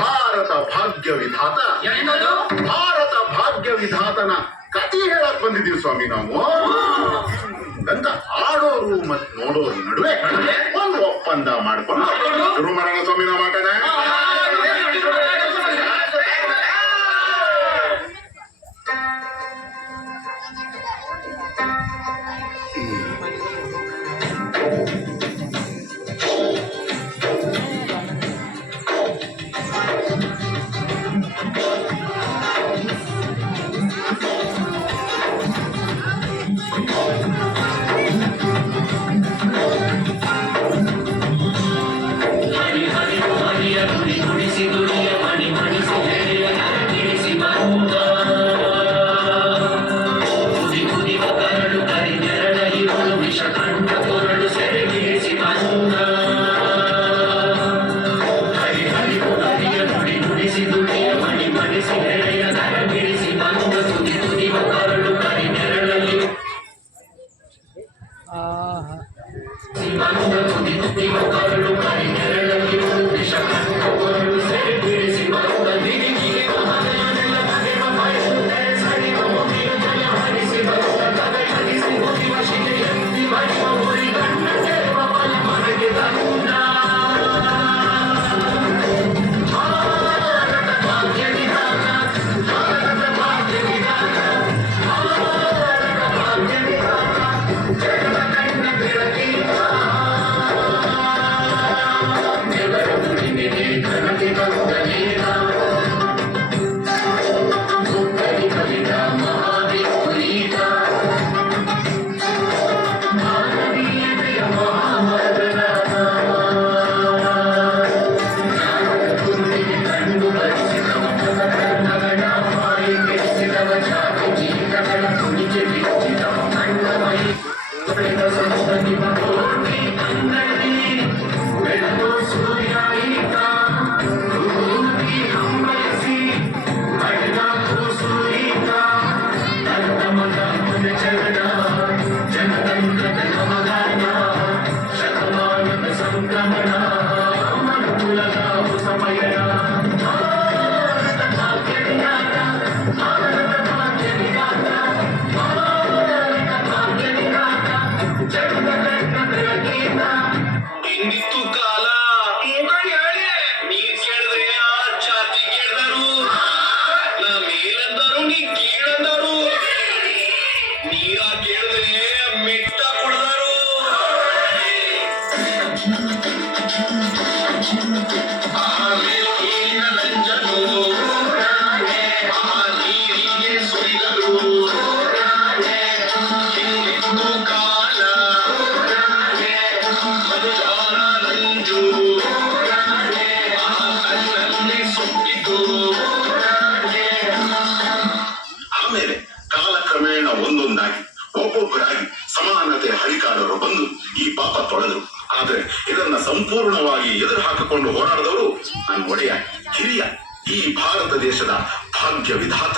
ಭಾರತ ಭಾಗ್ಯ ವಿಧಾತ ಭಾರತ ಭಾಗ್ಯ ವಿಧಾತನ ಕಥೆ ಹೇಳಕ್ ಬಂದಿದ್ದೀವಿ ಸ್ವಾಮಿ ನಾವು ಅಂತ ಆಡೋರು ಮತ್ ನೋಡೋರು ನಡುವೆ ಒಂದು ಒಪ್ಪಂದ ಮಾಡ್ಕೊಂಡು ಶುರು ಮಾಡೋಣ ಸ್ವಾಮಿ ನಾವು ಮಾತಾಡ ಒಬ್ಬೊಬ್ಬರಾಗಿ ಸಮಾನತೆ ಹರಿಕಾರರು ಬಂದು ಈ ಪಾಪ ತೊಳೆದರು. ಆದ್ರೆ ಇದನ್ನ ಸಂಪೂರ್ಣವಾಗಿ ಎದುರು ಹಾಕಿಕೊಂಡು ಹೋರಾಡಿದವರು ನನ್ನ ಒಡೆಯ ಹಿರಿಯ ಈ ಭಾರತ ದೇಶದ ಭಾಗ್ಯ ವಿಧಾತ.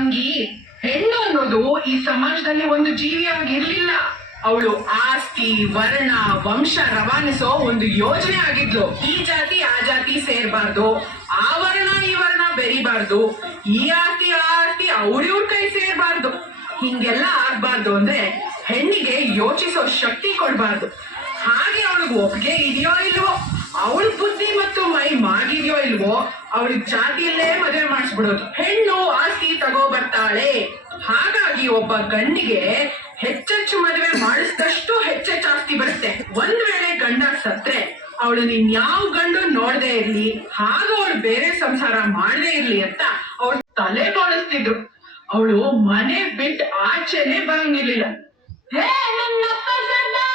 ತಂಗಿ, ಹೆಣ್ಣು ಅನ್ನೋದು ಈ ಸಮಾಜದಲ್ಲಿ ಒಂದು ಜೀವಿಯಾಗಿರ್ಲಿಲ್ಲ. ಅವಳು ಆಸ್ತಿ, ವರ್ಣ, ವಂಶ ರವಾನಿಸೋ ಒಂದು ಯೋಜನೆ ಆಗಿದ್ಲು. ಈ ಜಾತಿ ಆ ಜಾತಿ ಸೇರ್ಬಾರ್ದು, ಆ ವರ್ಣ ಈ ವರ್ಣ ಬೆರಿಬಾರ್ದು, ಈ ಆಸ್ತಿ ಆ ಆಸ್ತಿ ಅವ್ರಿವ್ರ ಕೈ ಸೇರ್ಬಾರ್ದು. ಹಿಂಗೆಲ್ಲ ಆಗ್ಬಾರ್ದು ಅಂದ್ರೆ ಹೆಣ್ಣಿಗೆ ಯೋಚಿಸೋ ಶಕ್ತಿ ಕೊಡ್ಬಾರ್ದು. ಹಾಗೆ ಅವಳಿಗೆ ಒಪ್ಪಿಗೆ ಇದೆಯೋ ಇಲ್ವೋ, ಅವಳ ಬುದ್ಧಿ ಮತ್ತು ಮೈ ಮಾಗಿದ್ಯೋ ಇಲ್ವೋ, ಅವಳಿಗೆ ಜಾತಿಯಲ್ಲೇ ಮದುವೆ ಮಾಡಿಸ್ಬಿಡೋದು. ಹೆಣ್ಣು ಆಸ್ತಿ ತಗೋ ಬರ್ತಾಳೆ. ಹಾಗಾಗಿ ಒಬ್ಬ ಗಂಡಿಗೆ ಹೆಚ್ಚೆಚ್ಚು ಮದುವೆ ಮಾಡಿಸಿದಷ್ಟು ಹೆಚ್ಚೆಚ್ಚು ಆಸ್ತಿ ಬರುತ್ತೆ. ಒಂದ್ ವೇಳೆ ಗಂಡ ಸತ್ರೆ ಅವಳು ಯಾವ ಗಂಡು ನೋಡದೆ ಇರ್ಲಿ, ಹಾಗ ಅವಳು ಬೇರೆ ಸಂಸಾರ ಮಾಡದೇ ಇರ್ಲಿ ಅಂತ ಅವಳು ತಲೆ ಬೋಳಿಸ್ತಿದ್ರು. ಅವಳು ಮನೆ ಬಿಟ್ಟು ಆಚೆನೆ ಬರಂಗಿರ್ಲಿಲ್ಲ. ಹೇ ನನ್ನಪ್ಪ ಸರ್ದಾರ,